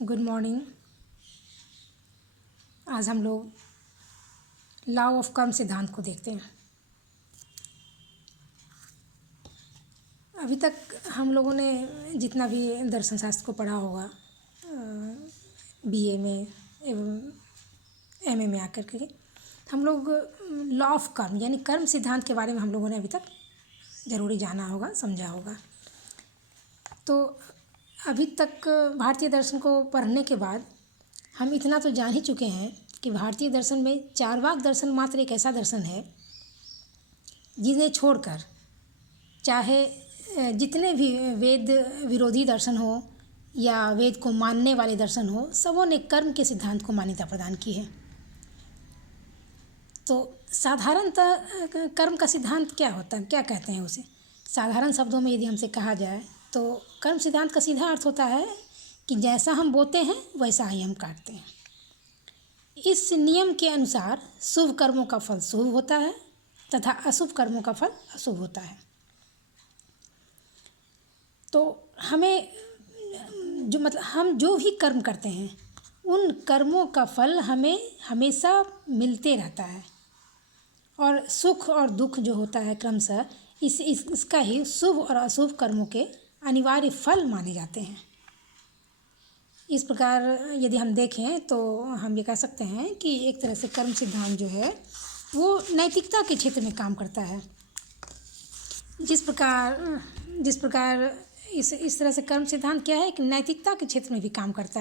Good morning. आज हम लोग लॉ ऑफ कर्म सिद्धांत को देखते हैं। अभी तक हम लोगों ने जितना भी दर्शन शास्त्र को पढ़ा होगा बीए में एवं एमए में आकर के हम लोग लॉ ऑफ कर्म यानी कर्म सिद्धांत के बारे में हम लोगों ने अभी तक ज़रूरी जाना होगा, समझा होगा। तो अभी तक भारतीय दर्शन को पढ़ने के बाद हम इतना तो जान ही चुके हैं कि भारतीय दर्शन में चार्वाक दर्शन मात्र एक ऐसा दर्शन है जिन्हें छोड़कर चाहे जितने भी वेद विरोधी दर्शन हो या वेद को मानने वाले दर्शन हो, सबों ने कर्म के सिद्धांत को मान्यता प्रदान की है। तो साधारणतः कर्म का सिद्धांत क्या होता है, क्या कहते हैं उसे? साधारण शब्दों में यदि हमसे कहा जाए तो कर्म सिद्धांत का सीधा अर्थ होता है कि जैसा हम बोते हैं वैसा ही हम काटते हैं। इस नियम के अनुसार शुभ कर्मों का फल शुभ होता है तथा अशुभ कर्मों का फल अशुभ होता है। तो हमें हम जो भी कर्म करते हैं उन कर्मों का फल हमें हमेशा मिलते रहता है और सुख और दुख जो होता है क्रमशः इसका ही शुभ और अशुभ कर्मों के अनिवार्य फल माने जाते हैं। इस प्रकार यदि हम देखें तो हम ये कह सकते हैं कि एक तरह से कर्म सिद्धांत जो है वो नैतिकता के क्षेत्र में काम करता है। जिस प्रकार इस तरह से कर्म सिद्धांत क्या है कि नैतिकता के क्षेत्र में भी काम करता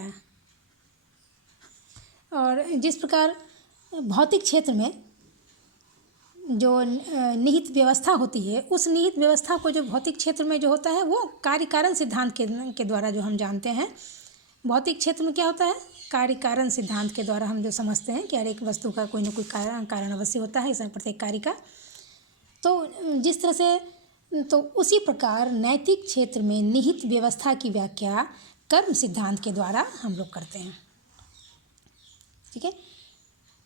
है, और जिस प्रकार भौतिक क्षेत्र में जो निहित व्यवस्था होती है, उस निहित व्यवस्था को जो भौतिक क्षेत्र में जो होता है वो कार्य कारण सिद्धांत के द्वारा जो हम जानते हैं। भौतिक क्षेत्र में क्या होता है? कार्य कारण सिद्धांत के द्वारा हम जो समझते हैं कि हर एक वस्तु का कोई ना कोई कारण अवश्य होता है, प्रत्येक कार्य का। तो जिस तरह से तो उसी प्रकार नैतिक क्षेत्र में निहित व्यवस्था की व्याख्या कर्म सिद्धांत के द्वारा हम लोग करते हैं। ठीक है,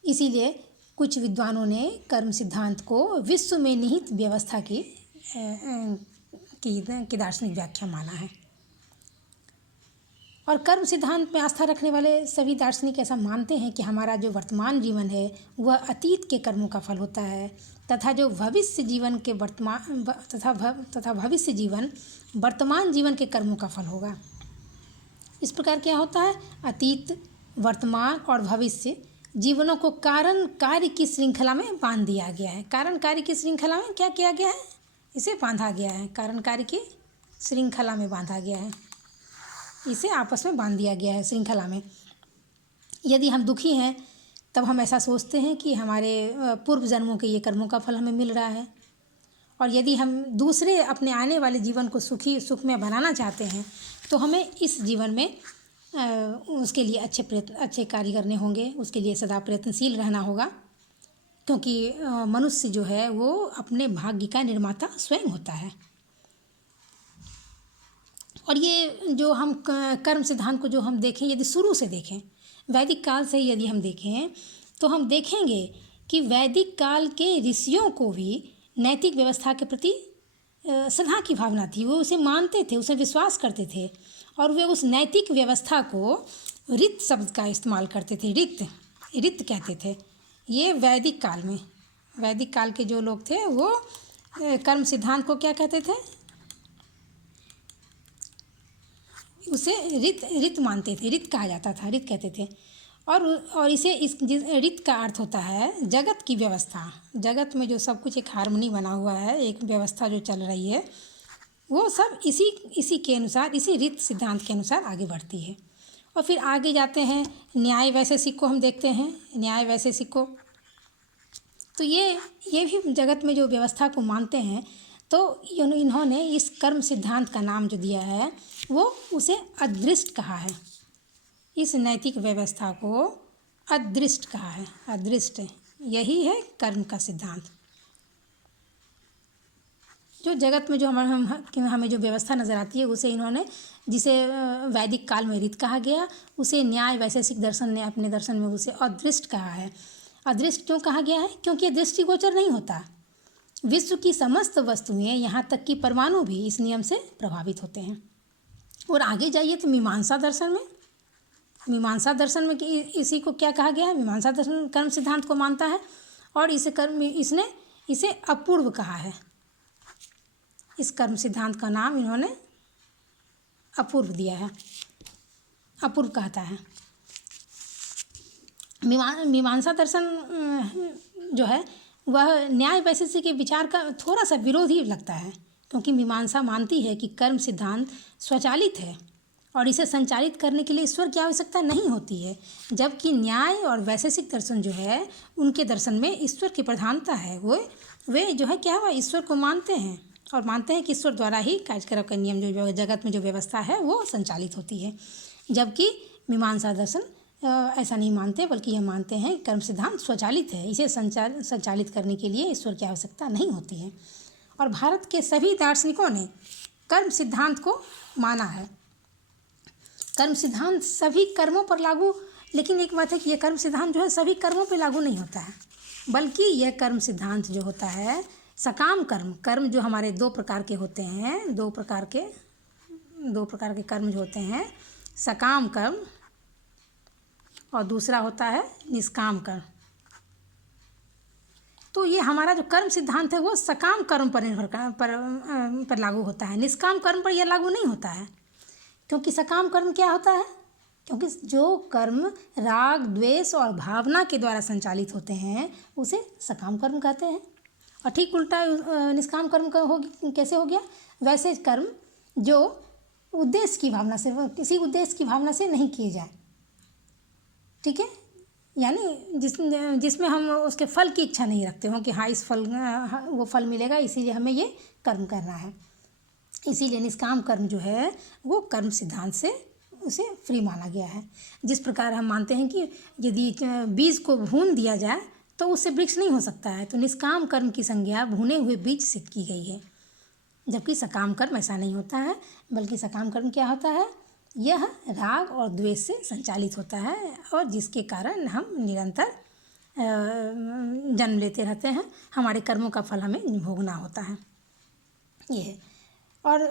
इसीलिए कुछ विद्वानों ने कर्म सिद्धांत को विश्व में निहित व्यवस्था की दार्शनिक व्याख्या माना है। और कर्म सिद्धांत में आस्था रखने वाले सभी दार्शनिक ऐसा मानते हैं कि हमारा जो वर्तमान जीवन है वह अतीत के कर्मों का फल होता है तथा जो भविष्य जीवन के भविष्य जीवन वर्तमान जीवन के कर्मों का फल होगा। इस प्रकार क्या होता है? अतीत, वर्तमान और भविष्य जीवनों को कारण कार्य की श्रृंखला में बांध दिया गया है। कारण कार्य की श्रृंखला में क्या किया गया है? इसे बांधा गया है, कारण कार्य की श्रृंखला में बांधा गया है, इसे आपस में बांध दिया गया है श्रृंखला में। यदि हम दुखी हैं तब हम ऐसा सोचते हैं कि हमारे पूर्व जन्मों के ये कर्मों का फल हमें मिल रहा है, और यदि हम दूसरे अपने आने वाले जीवन को सुखमय बनाना चाहते हैं तो हमें इस जीवन में उसके लिए अच्छे कार्य करने होंगे, उसके लिए सदा प्रयत्नशील रहना होगा, क्योंकि मनुष्य जो है वो अपने भाग्य का निर्माता स्वयं होता है। और ये जो हम कर्म सिद्धांत को जो हम देखें, यदि शुरू से देखें, वैदिक काल से यदि हम देखें तो हम देखेंगे कि वैदिक काल के ऋषियों को भी नैतिक व्यवस्था के प्रति श्रद्धा की भावना थी। वो उसे मानते थे, उसे विश्वास करते थे, और वे उस नैतिक व्यवस्था को रित शब्द का इस्तेमाल करते थे। रित कहते थे। ये वैदिक काल के जो लोग थे वो कर्म सिद्धांत को क्या कहते थे? उसे रित मानते थे, रित कहा जाता था, रित कहते थे। और इस रित का अर्थ होता है जगत की व्यवस्था। जगत में जो सब कुछ एक हार्मनी बना हुआ है, एक व्यवस्था जो चल रही है, वो सब इसी के अनुसार, इसी रित सिद्धांत के अनुसार आगे बढ़ती है। और फिर आगे जाते हैं न्याय वैशेषिक को हम देखते हैं। न्याय वैशेषिक को तो ये भी जगत में जो व्यवस्था को मानते हैं, तो इन्होंने इस कर्म सिद्धांत का नाम जो दिया है वो उसे अदृष्ट कहा है। इस नैतिक व्यवस्था को अदृष्ट कहा है। अदृष्ट, यही है कर्म का सिद्धांत। जो जगत में जो हमें जो व्यवस्था नज़र आती है उसे इन्होंने, जिसे वैदिक काल में रीत कहा गया, उसे न्याय वैशेषिक दर्शन ने अपने दर्शन में उसे अदृष्ट कहा है। अदृष्ट क्यों कहा गया है? क्योंकि ये दृष्टिगोचर नहीं होता। विश्व की समस्त वस्तुएं, यहाँ तक कि परमाणु भी इस नियम से प्रभावित होते हैं। और आगे जाइए तो मीमांसा दर्शन में इसी को क्या कहा गया है? मीमांसा दर्शन कर्म सिद्धांत को मानता है और इसने इसे अपूर्व कहा है। इस कर्म सिद्धांत का नाम इन्होंने अपूर्व दिया है, अपूर्व कहता है। मीमांसा दर्शन जो है वह न्याय वैशेषिक के विचार का थोड़ा सा विरोधी लगता है, क्योंकि मीमांसा मानती है कि कर्म सिद्धांत स्वचालित है और इसे संचालित करने के लिए ईश्वर की आवश्यकता नहीं होती है, जबकि न्याय और वैशेषिक दर्शन जो है उनके दर्शन में ईश्वर की प्रधानता है। वे जो है क्या हुआ, ईश्वर को मानते हैं और मानते हैं कि ईश्वर द्वारा ही कार्यक्रम का नियम जो जगत में जो व्यवस्था है वो संचालित होती है। जबकि मीमांसा दर्शन ऐसा नहीं मानते, बल्कि यह मानते हैं कर्म सिद्धांत स्वचालित है, इसे संचालित करने के लिए ईश्वर की आवश्यकता नहीं होती है। और भारत के सभी दार्शनिकों ने कर्म सिद्धांत को माना है। कर्म सिद्धांत सभी कर्मों पर लागू, लेकिन एक बात है कि यह कर्म सिद्धांत जो है सभी कर्मों पर लागू नहीं होता है, बल्कि यह कर्म सिद्धांत जो होता है सकाम कर्म जो हमारे दो प्रकार के होते हैं, दो प्रकार के कर्म जो होते हैं, सकाम कर्म और दूसरा होता है निष्काम कर्म। तो ये हमारा जो कर्म सिद्धांत है वो सकाम कर्म पर निर्भर पर लागू होता है, निष्काम कर्म पर यह लागू नहीं होता है। क्योंकि सकाम कर्म क्या होता है? क्योंकि जो कर्म राग, द्वेष और भावना के द्वारा संचालित होते हैं उसे सकाम कर्म कहते हैं। और ठीक उल्टा निष्काम कर्म का कैसे हो गया? वैसे कर्म जो उद्देश्य की भावना से, किसी उद्देश्य की भावना से नहीं किए जाए, ठीक है, यानी जिसमें हम उसके फल की इच्छा नहीं रखते हों कि हाँ वो फल मिलेगा इसीलिए हमें ये कर्म करना है। इसीलिए निष्काम कर्म जो है वो कर्म सिद्धांत से उसे फ्री माना गया है। जिस प्रकार हम मानते हैं कि यदि बीज को भून दिया जाए तो उससे वृक्ष नहीं हो सकता है, तो निष्काम कर्म की संज्ञा भुने हुए बीज से की गई है। जबकि सकाम कर्म ऐसा नहीं होता है, बल्कि सकाम कर्म क्या होता है? यह राग और द्वेष से संचालित होता है और जिसके कारण हम निरंतर जन्म लेते रहते हैं, हमारे कर्मों का फल हमें भोगना होता है ये। और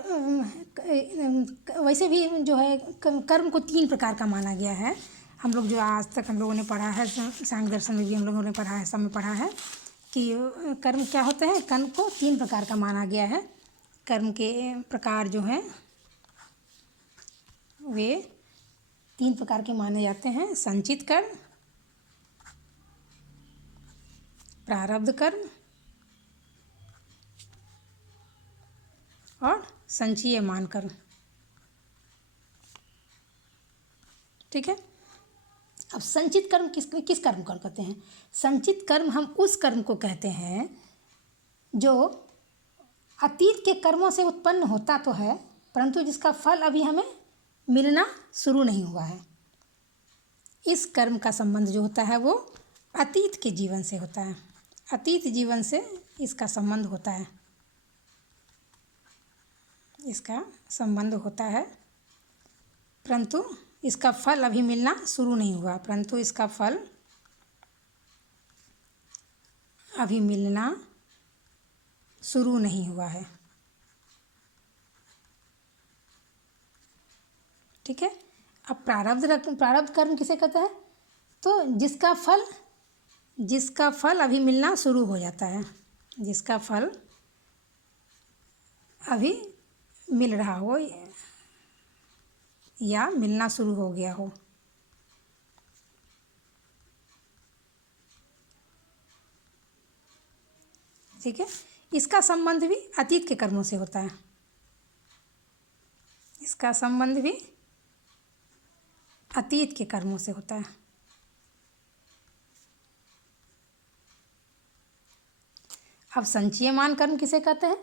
वैसे भी जो है कर्म को 3 प्रकार का माना गया है। हम लोग जो आज तक हम लोगों ने पढ़ा है, सांख्य दर्शन में भी हम लोगों ने पढ़ा है, सब में पढ़ा है कि कर्म क्या होते हैं। कर्म को 3 प्रकार का माना गया है। कर्म के प्रकार जो हैं वे 3 प्रकार के माने जाते हैं: संचित कर्म, प्रारब्ध कर्म और संचयमान कर्म। ठीक है। अब संचित कर्म किस कर्म को कहते हैं? संचित कर्म हम उस कर्म को कहते हैं जो अतीत के कर्मों से उत्पन्न होता तो है, परंतु जिसका फल अभी हमें मिलना शुरू नहीं हुआ है। इस कर्म का संबंध जो होता है वो अतीत के जीवन से होता है, अतीत जीवन से इसका संबंध होता है, इसका संबंध होता है, परंतु इसका फल अभी मिलना शुरू नहीं हुआ, परंतु इसका फल अभी मिलना शुरू नहीं हुआ है। ठीक है। अब प्रारब्ध कर्म किसे कहता है? तो जिसका फल अभी मिलना शुरू हो जाता है, जिसका फल अभी मिल रहा हो या मिलना शुरू हो गया हो। ठीक है। इसका संबंध भी अतीत के कर्मों से होता है, इसका संबंध भी अतीत के कर्मों से होता है। अब संचयमान कर्म किसे कहते हैं?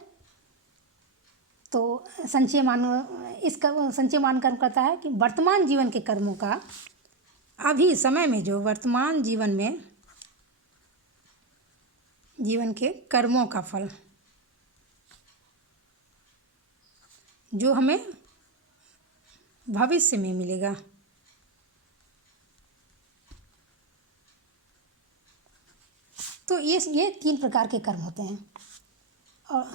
तो संचयमान कर्म कहता है कि वर्तमान जीवन के कर्मों का अभी समय में जो वर्तमान जीवन में जीवन के कर्मों का फल जो हमें भविष्य में मिलेगा। तो ये 3 प्रकार के कर्म होते हैं। और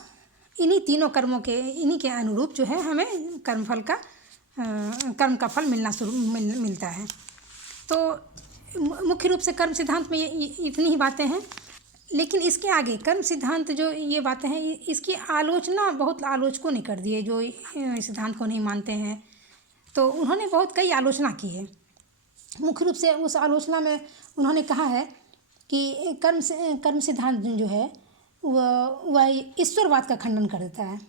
इन्हीं तीनों कर्मों के इन्हीं के अनुरूप जो है हमें कर्म का फल मिलता है। तो मुख्य रूप से कर्म सिद्धांत में ये इतनी ही बातें हैं। लेकिन इसके आगे कर्म सिद्धांत जो ये बातें हैं इसकी आलोचना बहुत आलोचकों ने कर दी है, जो इस सिद्धांत को नहीं मानते हैं। तो उन्होंने कई आलोचना की है। मुख्य रूप से उस आलोचना में उन्होंने कहा है कि कर्म सिद्धांत जो है वह ईश्वरवाद का खंडन कर देता है,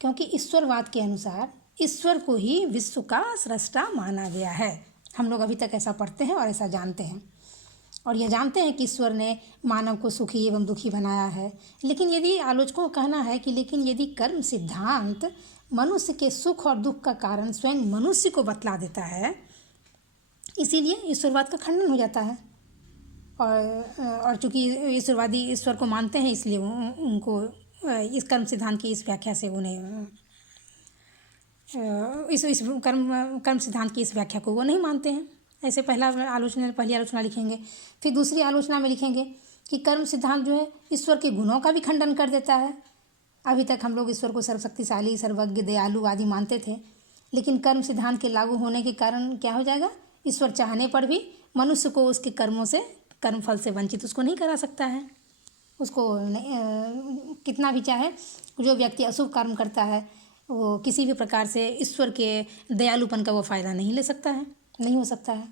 क्योंकि ईश्वरवाद के अनुसार ईश्वर को ही विश्व का सृष्टा माना गया है। हम लोग अभी तक ऐसा पढ़ते हैं और ऐसा जानते हैं, और यह जानते हैं कि ईश्वर ने मानव को सुखी एवं दुखी बनाया है। लेकिन यदि आलोचकों का कहना है कि यदि कर्म सिद्धांत मनुष्य के सुख और दुख का कारण स्वयं मनुष्य को बतला देता है, इसीलिए ईश्वरवाद का खंडन हो जाता है। और चूँकि ईश्वरवादी ईश्वर को मानते हैं, इसलिए उनको इस कर्म सिद्धांत की इस व्याख्या से उन्हें इस कर्म सिद्धांत की इस व्याख्या को वो नहीं मानते हैं। ऐसे पहली आलोचना लिखेंगे। फिर दूसरी आलोचना में लिखेंगे कि कर्म सिद्धांत जो है ईश्वर के गुणों का भी खंडन कर देता है। अभी तक हम लोग ईश्वर को सर्वशक्तिशाली, सर्वज्ञ, दयालु आदि मानते थे, लेकिन कर्म सिद्धांत के लागू होने के कारण क्या हो जाएगा, ईश्वर चाहने पर भी मनुष्य को उसके कर्मों से, कर्म फल से वंचित उसको नहीं करा सकता है। उसको कितना भी चाहे, जो व्यक्ति अशुभ कर्म करता है वो किसी भी प्रकार से ईश्वर के दयालुपन का वो फ़ायदा नहीं ले सकता है, नहीं हो सकता है।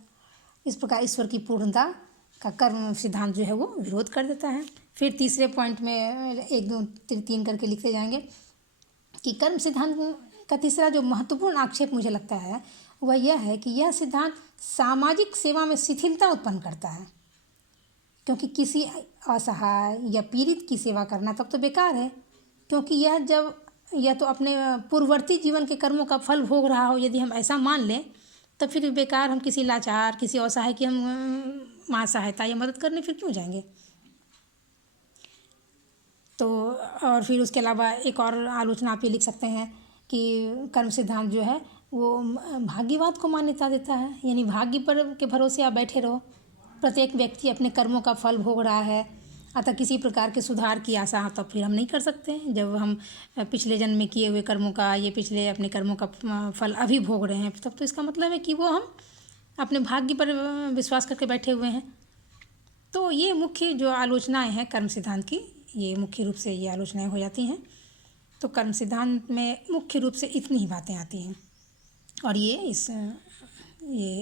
इस प्रकार ईश्वर की पूर्णता का कर्म सिद्धांत जो है वो विरोध कर देता है। फिर तीसरे पॉइंट में 1 2 3 करके लिखते जाएंगे कि कर्म सिद्धांत का तीसरा जो महत्वपूर्ण आक्षेप मुझे लगता है वह यह है कि यह सिद्धांत सामाजिक सेवा में शिथिलता उत्पन्न करता है, क्योंकि किसी असहाय या पीड़ित की सेवा करना तब तो बेकार है, क्योंकि यह तो अपने पूर्ववर्ती जीवन के कर्मों का फल भोग रहा हो। यदि हम ऐसा मान लें तो फिर बेकार हम किसी लाचार, किसी असहाय की हम माँ सहायता या मदद करने फिर क्यों जाएंगे। तो और फिर उसके अलावा एक और आलोचना आप ये लिख सकते हैं कि कर्म सिद्धांत जो है वो भाग्यवाद को मान्यता देता है, यानी भाग्य पर के भरोसे आप बैठे रहो। प्रत्येक व्यक्ति अपने कर्मों का फल भोग रहा है, अतः किसी प्रकार के सुधार की आशा तो फिर हम नहीं कर सकते। जब हम पिछले जन्म में किए हुए कर्मों का, ये पिछले अपने कर्मों का फल अभी भोग रहे हैं, तब तो इसका मतलब है कि वो हम अपने भाग्य पर विश्वास करके बैठे हुए हैं। तो ये मुख्य जो आलोचनाएं हैं कर्म सिद्धांत की, ये मुख्य रूप से ये आलोचनाएं हो जाती हैं। तो कर्म सिद्धांत में मुख्य रूप से इतनी ही बातें आती हैं, और ये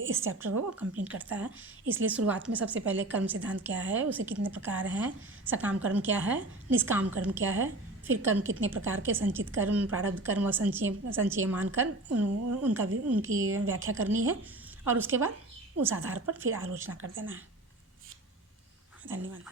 इस चैप्टर को कंप्लीट करता है। इसलिए शुरुआत में सबसे पहले कर्म सिद्धांत क्या है, उसे कितने प्रकार हैं, सकाम कर्म क्या है, निष्काम कर्म क्या है, फिर कर्म कितने प्रकार के, संचित कर्म, प्रारब्ध कर्म और संचयमान कर्म, उनकी व्याख्या करनी है, और उसके बाद उस आधार पर फिर आलोचना कर देना है। धन्यवाद।